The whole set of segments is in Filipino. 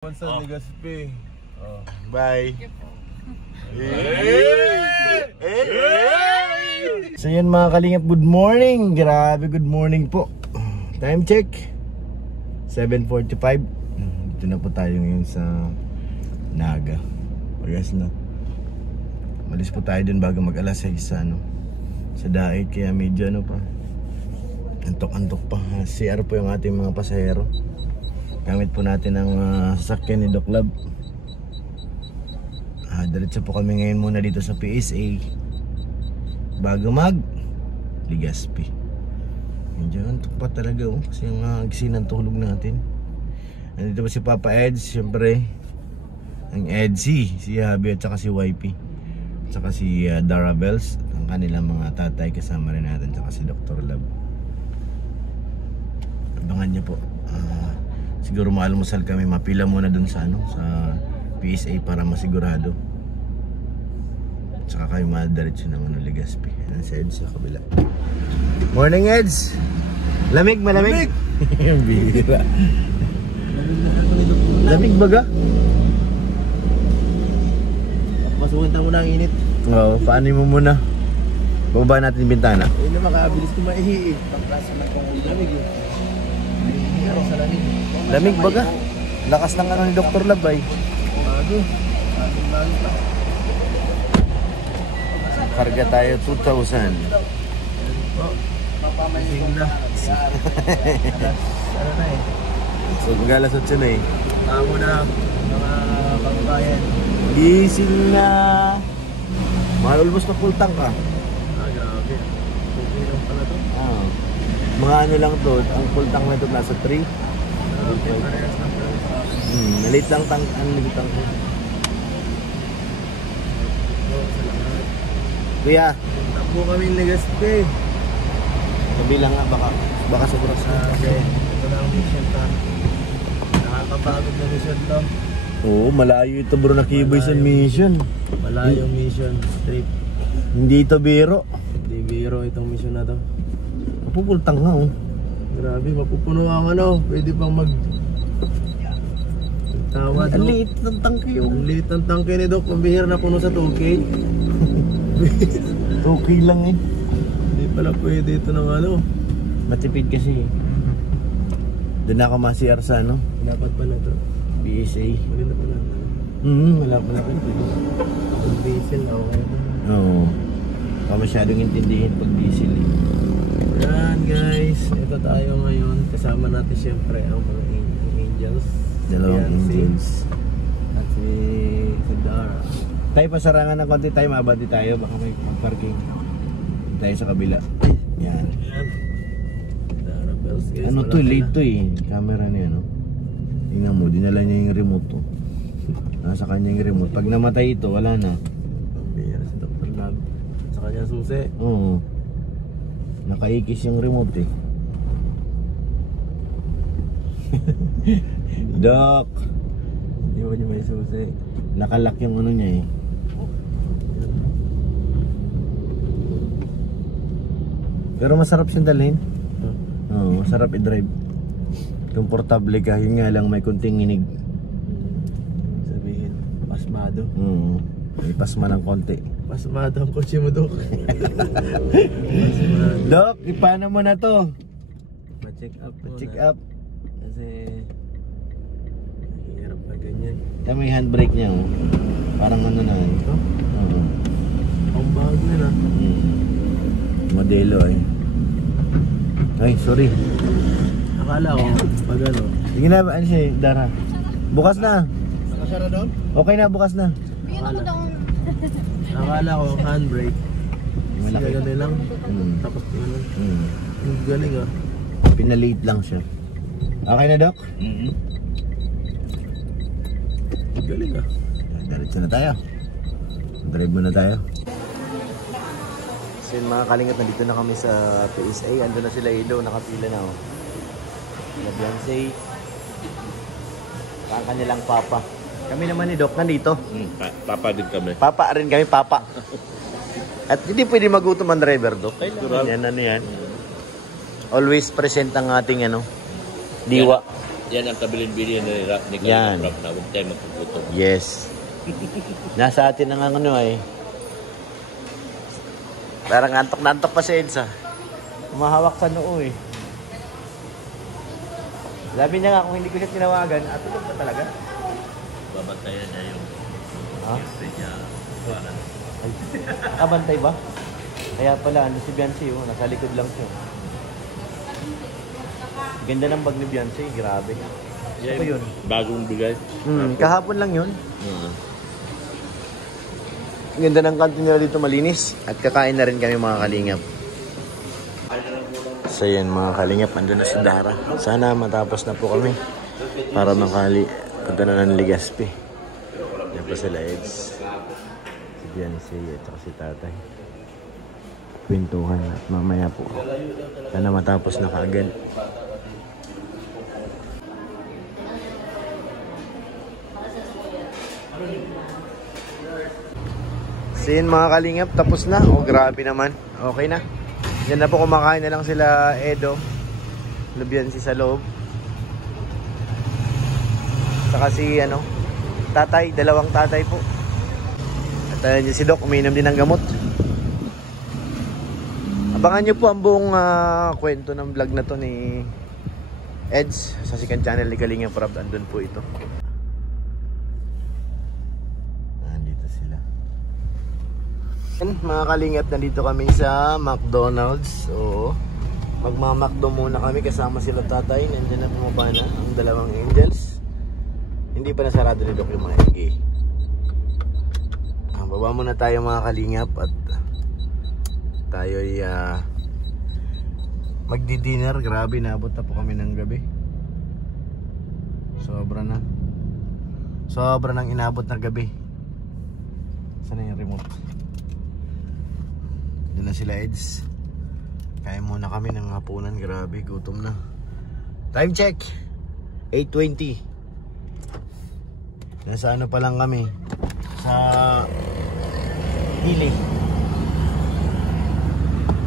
Sa Legazpi. Bye. So yan mga kalingap, good morning. Grabe, good morning po. Time check 7:45. Dito na po tayo ngayon sa Naga. Pagas na. Malis po tayo dun bago mag alas 6 sa Daet, kaya medyo pa. Antok-antok pa. CR po yung ating mga pasahero. Gamit po natin ang sasakyan ni Doc Lab. Diretso po kami ngayon muna dito sa PSA bago mag Legazpi. Medyo antok pa talaga kasi ang gising ng tulog natin. Nandito pa si Papa Eds, syempre ang Edsy, si Habi at saka si YP at saka si Darabels, ang kanilang mga tatay, kasama rin natin, at saka si Dr. Lab. Abangan niyo po. Siguro maalmusal kami, mapila muna dun sa sa PSA para masigurado. Tsaka kayo madiretso ng Legazpi. Ayan si Eds sa kabila. Morning, Eds! Lamig, malamig? Bihira. Lamig baga? Masukin tayo muna ang init. Oo, paano mo muna? Bababa natin yung bintana. Hindi na makabilis kumaihi. Pagklasa na kung lamig eh. Hindi ako sa lamig. Lamig baga? Lakas ng ni Dr. Lab ay. Bago pa. Karga tayo 2,000. Papamaying na. Ano na eh. So magalas 8 na eh. Tamo na mga pagbabayan. Gising na. Mahal, almost na full tank ka. Grabe. Okay lang pala to. Mga lang to, ang full tank na ito nasa 3. Parehas lang pala. Maliit lang tank, unlimited tank. Kuya, Takbo kami ng Legazpi. kabilang nga baka sobrang Okay. Ito na ang mission to. Nakakapagod na mission to. Oo, malayo ito bro, na Kiboy sa mission. Malayong mission trip. Hindi ito biro. Hindi biro itong mission na to. Mapupultang nga Grabe, mapupuno ang pwede pang tawad. Ang liit ng tangke Ang liit ng tangke ni Doc, pambihira na puno sa 2K. Okay lang eh. Hindi pala pwede ito ng Matipid kasi. Doon na ako ma-CR sa dapat pala ito. PSA. Mali na pala. Wala pala ka. Pag diesel na okay. Oo. Baka masyadong intindihin pag diesel eh. Yan guys, ito tayo ngayon. Kasama natin siyempre ang mga angels. Dalawang engines. At si Dara. Tayo pasarangan ng konti tayo, maabati tayo. Baka may parking tayo sa kabila. Yan. Dara bells guys. Ano to, late to eh. Camera niya Tingnan mo, dinala niya yung remote to. Nasa kanya yung remote. Pag namatay ito, wala na. Pambihira si Dr. Lab. Sa kanya susi. Oo. Nakaikis yung remote eh. Doc! Hindi mo niya may susi. Nakalak yung niya eh. Pero masarap siyang dalhin. Oo, masarap i-drive. Komportable ka, yun nga lang may kunting inig. Sabihin, pasmado. May pasma ng konti. Pasmado ang kotse mo, Doc. Doc, paano mo na to? Pa-check up mo. Check up. Kasi mahirap pa ganyan. Ito may handbrake niya Parang na ito. Oo. Ang bago na. Modelo eh. Ay, sorry. Akala ko, pag Sige na, ano siya, Dara? Bukas na. Nakasara doon? Okay na, bukas na. Akala ko, handbrake. Malaki. Ganun lang. Tapos yun. Ang galing Pinalate lang siya. Okay na, Doc? Ang galing Diretso na tayo. Drive muna tayo. So yun mga kalingap, nandito na kami sa PSA. Ando na sila Ilo, nakapila na na Beyonce. Ang kanilang papa. Kami naman ni Doc nandito. Papa din kami. Papa rin kami, papa. At hindi pwede magutom ang driver, Doc. Yan, yan. Always present ang ating diwa. Yan ang kabilin-bilin ni Yan. Kalingap Rab na huwag tayo magpuputom. Yes. Nasa atin ang ano eh. Parang antok na antok pa si Edsa. Umahawak sa noo eh. Sabi niya nga kung hindi ko siya tinawagan, tulog pa talaga. Babantayan niya yung girlfriend niya. Ay, kabantay ba? Kaya pala, ano si Beyonce, nasa likod lang siya. Ganda ng bag ni Beyonce, grabe. Ano ba yun? Bagong bigay. Kahapon lang yun. Ganda ng kanto nila dito, malinis. At kakain na rin kami mga kalingap. So yan mga kalingap, andun na si Dara. Sana matapos na po kami para punta na ng Legazpi. Yan po sila Eds, si Beyonce at saka si Tatay. Kwentuhan at mamaya po sana matapos na kaagad. So yun mga kalingap, tapos na. Grabe naman, okay na. Yan na po, kumakain na lang sila Edo, Beyonce sa loob. Saka si Tatay, dalawang tatay po. At si Doc, uminom din ng gamot. Abangan nyo po ang buong kwento ng vlog na to ni Eds sa second channel ni Kalingap Rab. Andun po ito. Nandito sila. Mga kalingap, nandito kami sa McDonald's. So, magmamakdo muna kami kasama sila tatay. Nandiyan na bumaba na ang dalawang angels. Hindi pa nasarado ni Doc yung mga egg. Baba muna tayo mga kalingap at tayo'y magdi-dinner. Grabe, naabot na po kami ng gabi. Sobra nang inabot na gabi. Saan na yung remote? Doon na sila Eds. Kaya muna kami ng hapunan. Grabe, gutom na. Time check 8:20. Nasa pa lang kami sa Hili.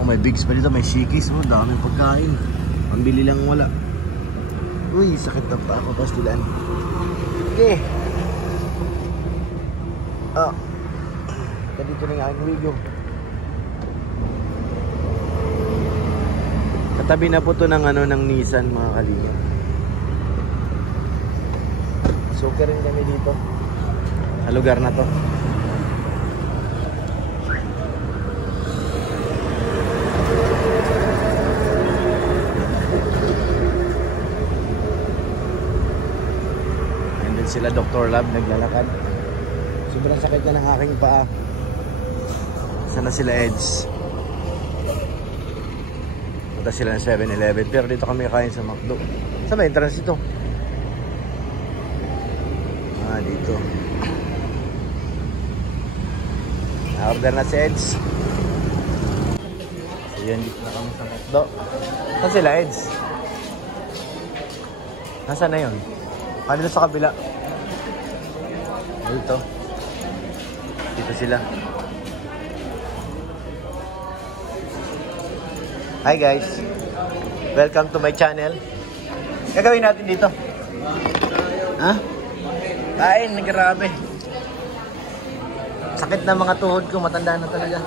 May bigs pa dito, may shikis. Daming pagkain. Pambili lang wala. Uy, sakit na pa ako pastilan. Okay. Dito na yung aking wigo. Katabi na po to ng ng Nissan mga kalingap. Suka rin kami dito sa lugar na to. Nandun sila Dr. Lab naglalakad. Sobrang sakit na ng aking paa. Sana sila Eds. Punta sila ng 7-Eleven. Pero dito kami kain sa McDo. Saan ba entrance ito? Dito. Na-order na si Eds. So yan, dito na kami sa McDo. Saan sila Eds? Nasaan na yun? Dito sa kabila. Dito. Dito sila. Hi guys. Welcome to my channel. Gagawin natin dito. Ha? Kain, grabe. Sakit na mga tuhod ko, matanda na talaga.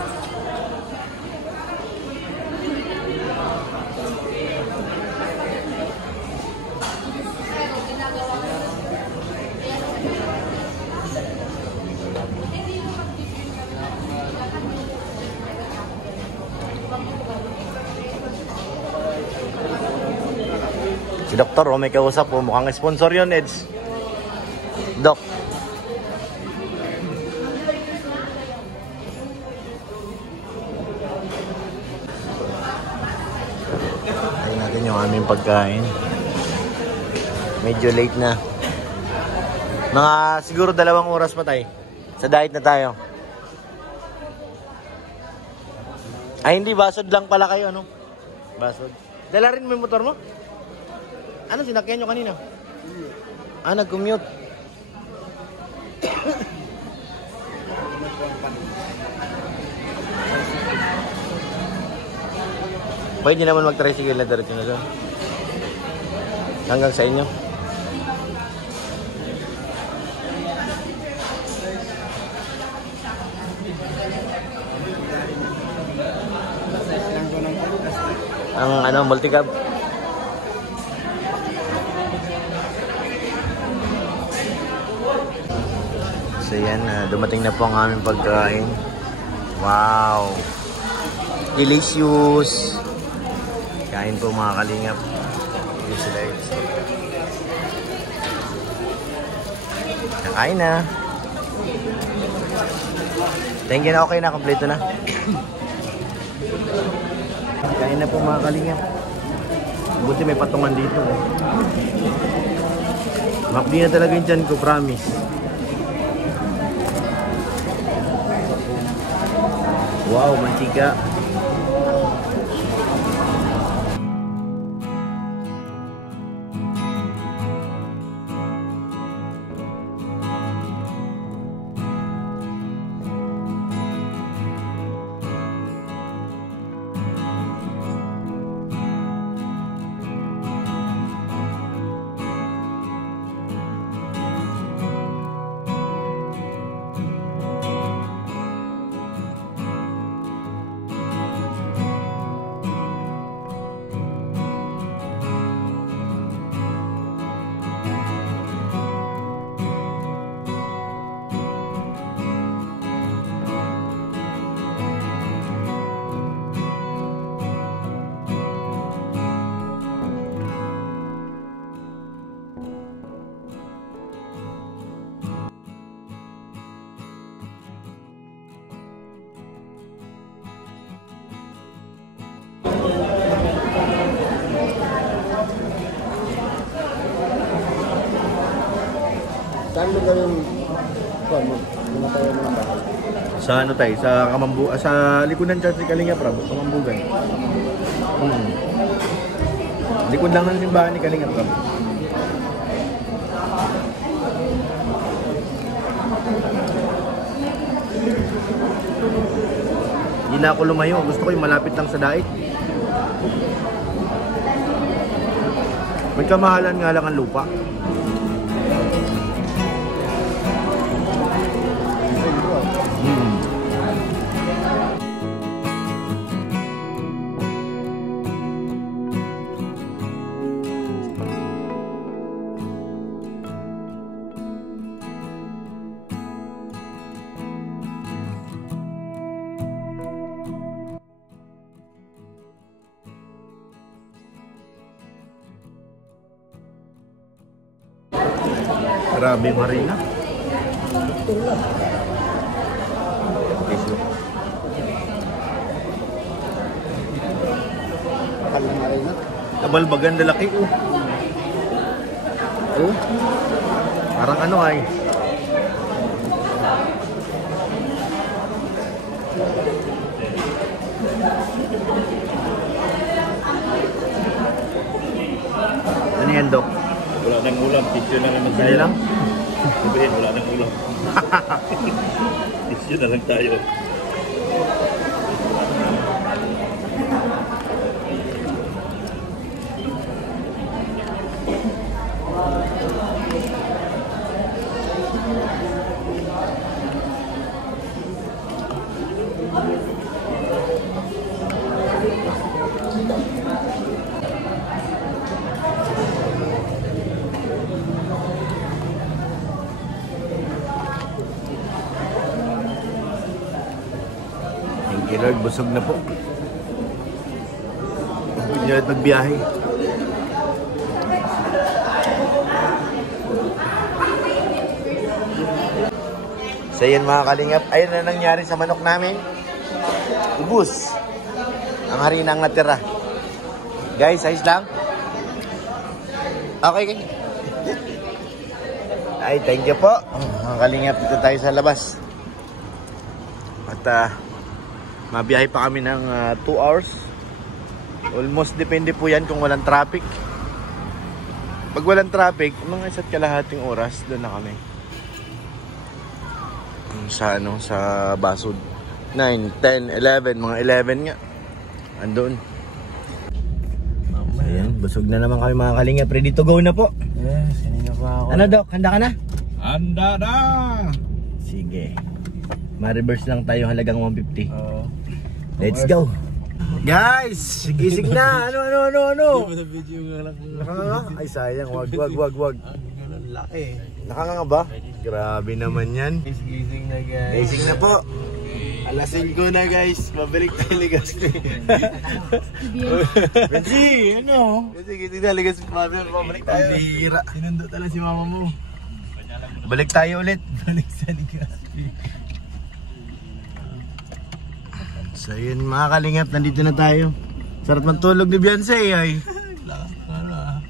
Si Doktor, may kausap po. Mukhang sponsor yun, Eds. Doc. Ayun natin yung aming pagkain. Medyo late na. Mga siguro 2 oras pa tayo. Sa diet na tayo. Ay hindi, basod lang pala kayo, ano? Basod. Dala rin mo yung motor mo? Ano, sinakyan nyo kanina? Nag-commute. Pwede naman mag-tricycle na diretso na doon. Hanggang sa inyo. Ang ano, multicab. So yan, dumating na po ang aming pagkain. Wow! Delicious! Kain po mga kalingap. Delicious. Nakain na. Thank you na, okay na, kompleto na. Kain na po mga kalingap. Buti may patungan dito. Makdi na talaga yung tiyan ko, promise. Wow, mantika. Saan mo gawin mga tayo mga bahay? Sa ano tayo? Sa sa likudan dyan si Kalinga Prab, Kamambugan. Likod lang ng simbahan ni Kalinga Prab. Hindi na ako lumayo. Gusto ko yung malapit lang sa daig. May kamahalan nga lang ang lupa. Grabe marina. Kalang arena. Kabalbagan lalaki oh. Oh. Parang ano ay. Ano yan, Dok? Wala nang ulam, tissue na naman tayo. Hindi lang? Sabihin, wala nang ulam. Tissue na lang tayo. Thank you Lord, busog na po. Hindi na nagbiyahe. So yan mga kalingap, ayun na nangyari sa manok namin. Ubus. Ang harina ang natira. Guys, ayos lang. Okay, ganyan. Ay, thank you po. Mga kalingap, dito tayo sa labas. At mabiyahe pa kami ng 2 hours. Almost depende po yan kung walang traffic. Pag walang traffic, mga 1.5 oras doon na kami. Sa ano, sa Basud. 9, 10, 11, mga 11 nga. Andun. Ayan, busog na naman kami mga kalingap. Ready to go na po. Yes, kanina pa ako. Ano Dok, handa ka na? Handa na! Sige. Ma-reverse lang tayo halagang 150. Oo. Let's go. Guys, gising na. Ano? Hindi mo na video nga lang. Nakanganga? Ay sayang, wag. Ang laki. Nakanganga ba? Grabe naman yan. Gising na guys. Gising na po. Alas 5 na guys. Mabalik tayo Legazpi. Benji, ano? Gising na Legazpi. Mabalik tayo. Bihira. Sinundo talaga si mama mo. Balik tayo ulit. Balik sa Legazpi. So yun mga kalingap, nandito na tayo. Sarap magtulog ni Beyonce ay. Lakas na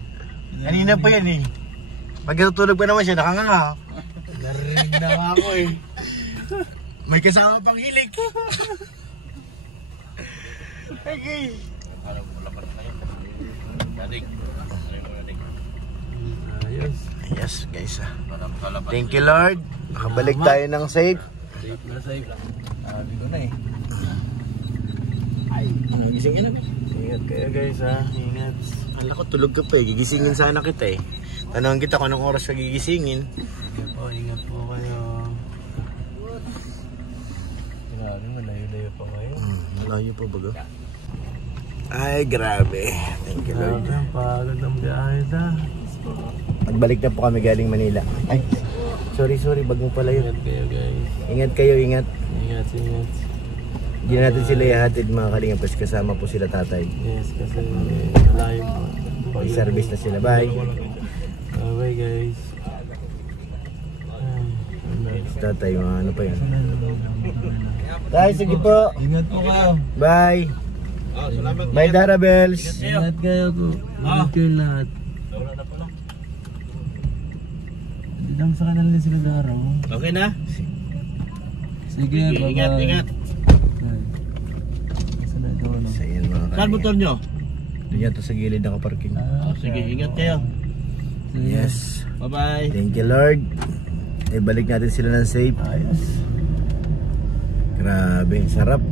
Kanina pa yan eh. Pag natutulog pa naman siya, nakanganga. Narinig na nga ako eh. May kasama pang hilig. Okay. Ayos. Yes guys ah. Thank you Lord. Nakabalik tayo ng safe. Safe na safe. Sabi ko na eh. Ay, gising na ba? Ingat kayo guys ha. Ingat. Kala ko tulog ka pa eh. Gigisingin sana kita eh. Tanong kita kung anong oras ka gigisingin. Ingat po kayo. Grabe, malayo-layo pa kayo. Malayo pa baga. Ay grabe. Thank you Lord. Grabe, ang pagod ng biyahe na. Magbalik na po kami galing Manila. Ay, sorry, bagong pala yun. Ingat kayo guys. Ingat kayo, ingat. Ingat. Hindi natin sila ihatid mga kalingap kasi kasama po sila tatay. Yes, kasi malayo po. May service na sila. Bye. Bye guys. Tatay, mga ano pa yan. Tay, sige po. Ingat po kayo. Bye. Bye Dara Bells. Ingat kayo po. Ingat kayo lahat. Hindi lang sa kanal din sila daraw. Okay na? Sige, bye-bye. Ingat. So yun mga Saan motor nyo? Doon yan to sa gilid nakaparking. Sige, ingat kayo. Yes. Bye-bye. Thank you Lord. Eh balik natin sila ng safe. Ayos. Grabe, sarap.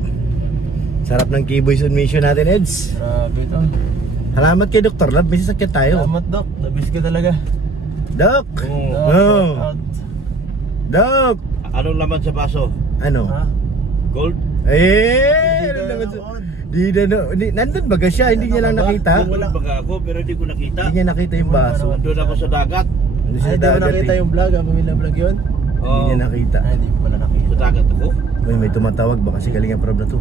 Sarap ng K-Boys on mission natin, Eds. Grabe ito. Salamat kay Dr. Love, may sasakyan tayo. Salamat Doc, nabis ka talaga. Doc! Doc, Oh. out. Doc! Anong laman sa baso? Ano? Ha? Gold? Eh! Ano naman sa... Di na no, nandun baga siya, hindi niya lang nakita. Wala baga ako pero hindi ko nakita. Hindi niya nakita yung baso. Doon ako sa dagat. Ano Ay, siya di mo dagat nakita eh. yung vlog, ang pamilya vlog yun? Hindi niya nakita. Ay, di mo pala nakita. Sa dagat ako. Uy, may tumatawag baka si Kalinga Prab na to.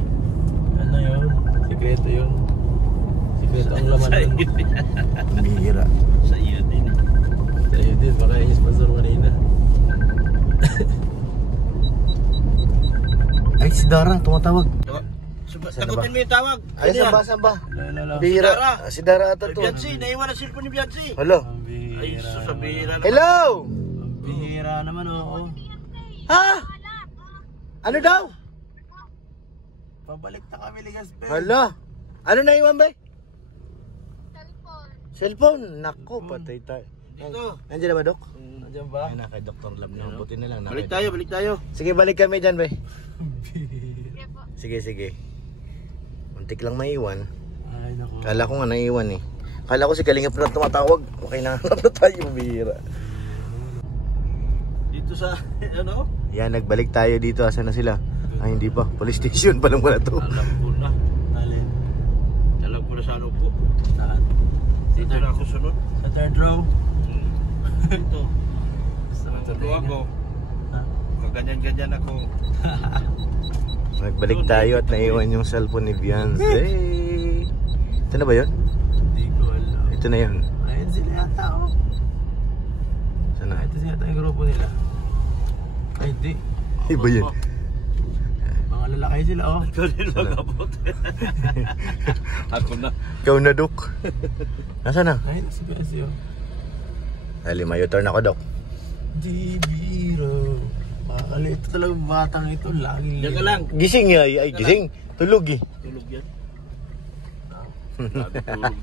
Ano yun? Sikreto yun. Sikreto ang laman. Sa nun. iyo. Ang bihira. Sa iyo din. Sa'yo din, baka yung sponsor kanina. Ay, si Dara, tumatawag. Tagutin mo yung tawag. Ay, saan ba? Lala. Bihira. Dara. Si Dara ata to. Biansi, naiwan ang cellphone ni Biansi. Hello? Ang Ay, bihira. susabira na. Hello? Ang bihira naman, oo. Ha? Ano daw? Pabalik na kami, Legazpi. Hala. Ano na iwan ba? Cellphone. Nako, patay tayo. Dito. Nandiyan na ba, Dok? Nandiyan ba? Ay, na kay Dr. Love na. Buti na lang. Balik tayo. Sige, balik kami dyan, bay. Sige. Muntik lang maiwan. Ay, naku. Kala ko nga naiwan eh. Kala ko si Kalinga Prab tumatawag. Okay na, hanap na tayo, bihira. Dito sa, ano? Yan, nagbalik tayo dito. Asan na sila? Ay, hindi pa. Police station pa lang wala to. Alam ko na. Alin? Alam ko na sa ano po. Saan? Dito na ako sunod. Sa third row? Dito. Sa Tulo ako. Ha? Kaganyan-ganyan ako. Nagbalik tayo at naiwan yung cellphone ni Beyonce. Ito na ba yun? Hindi ko alam. Ito na yun. Ayun sila yata, oh. Saan na? Ito sila yung grupo nila. Ay, hindi. Iba yun. Mga lalaki sila, oh. Ikaw din mag-abot. Ako na. Ikaw na, Dok. Nasaan na? Ay, si Bessie, oh. Ali, may U-turn ako, Dok. Di biro. Makalito talagang batang ito. Laging Diyan ka lang. Gising ya, ay gising. Tulog eh. Tulog yan. Sabi tulog.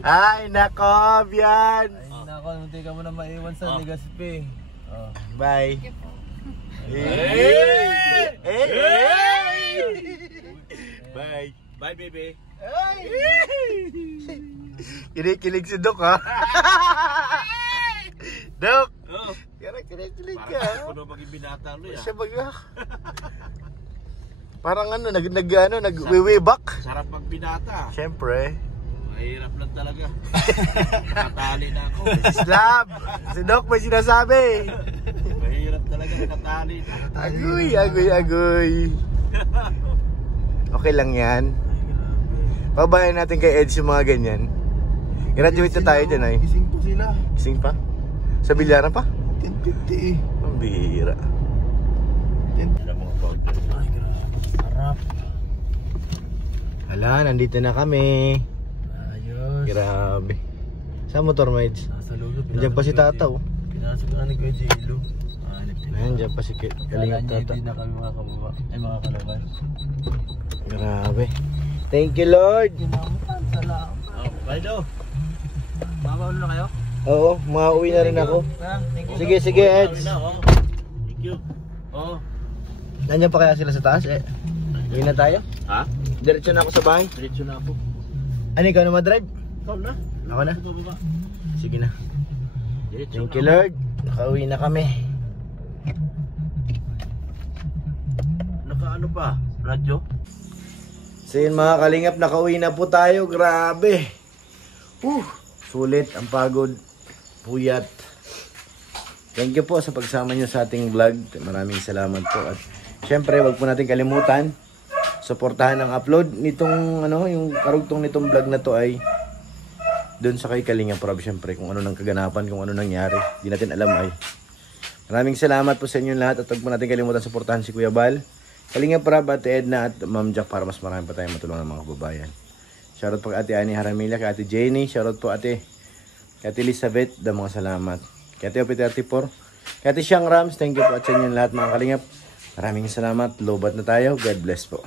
Ay, nako, Bian. Ay, nako, munti ka mo na maiwan sa Legazpi. Oh. Bye. Bye. Bye, baby. Kinikilig si Dok, ha? Dok! Oh. Kinikilig Parang ka. ako na maging binata ulit. Siya baga. Parang ano, nag-way back. Sarap magbinata. Siyempre. Mahirap lang talaga. Nakatali na ako. Slab! Si Doc may sinasabi. Mahirap talaga, nakatali na. Agoy. Okay lang yan. Pabayan natin kay Eds yung mga ganyan. Graduate na tayo dyan ay. Gising po sila. Gising pa? Sa bilyaran pa? 10:50 eh. Ang bihira. Alam mga powder. Ay, grabe. Sarap. Hala, nandito na kami. Ayos. Grabe. Sa motor, Mides? Nasa loob. Nandiyan pa si Tata, oh. Pinasok na ni Kuya Jilo. Ayan, dyan pa si Kalingap Tata. Hindi na kami mga kababa. Ay, mga kalaban. Grabe. Thank you, Lord. Ginamutan, salamat. Oh, Kaido. Mamaon na kayo? Oo, mauwi na rin ako. Thank you. Sige, Eds. Thank you. Oh. Nandiyan pa kaya sila sa taas? Uwi na tayo? Ha? Diretso na ako sa bahay. Diretso na ako. Ano, ikaw na madrive? Ikaw na. Ako na? Baba. Sige na. Diretso Thank na. you, Lord. Nakauwi na kami. Nakaano pa? Radyo? So yun mga kalingap, nakauwi na po tayo. Grabe. Sulit, ang pagod, puyat. Thank you po sa pagsama nyo sa ating vlog. Maraming salamat po. At syempre, wag po natin kalimutan, suportahan ang upload nitong, yung karugtong nitong vlog na to ay doon sa kay Kalingap Rob. Syempre, kung ano nang kaganapan, kung ano nangyari. Di natin alam ay. Maraming salamat po sa inyo lahat. At wag po natin kalimutan suportahan si Kuya Bal, Kalingap Rob, Ate Edna at Ma'am Jack para mas marami pa tayong matulungan ng mga kababayan. Shoutout po kay Ate Annie Haramilla, kay Ate Jenny, shoutout po kay Ate Elizabeth, mga salamat. Kay Ate OP34, kay Ate Siang Rams, thank you po at sa inyo lahat mga kalingap. Maraming salamat, lobat na tayo, God bless po.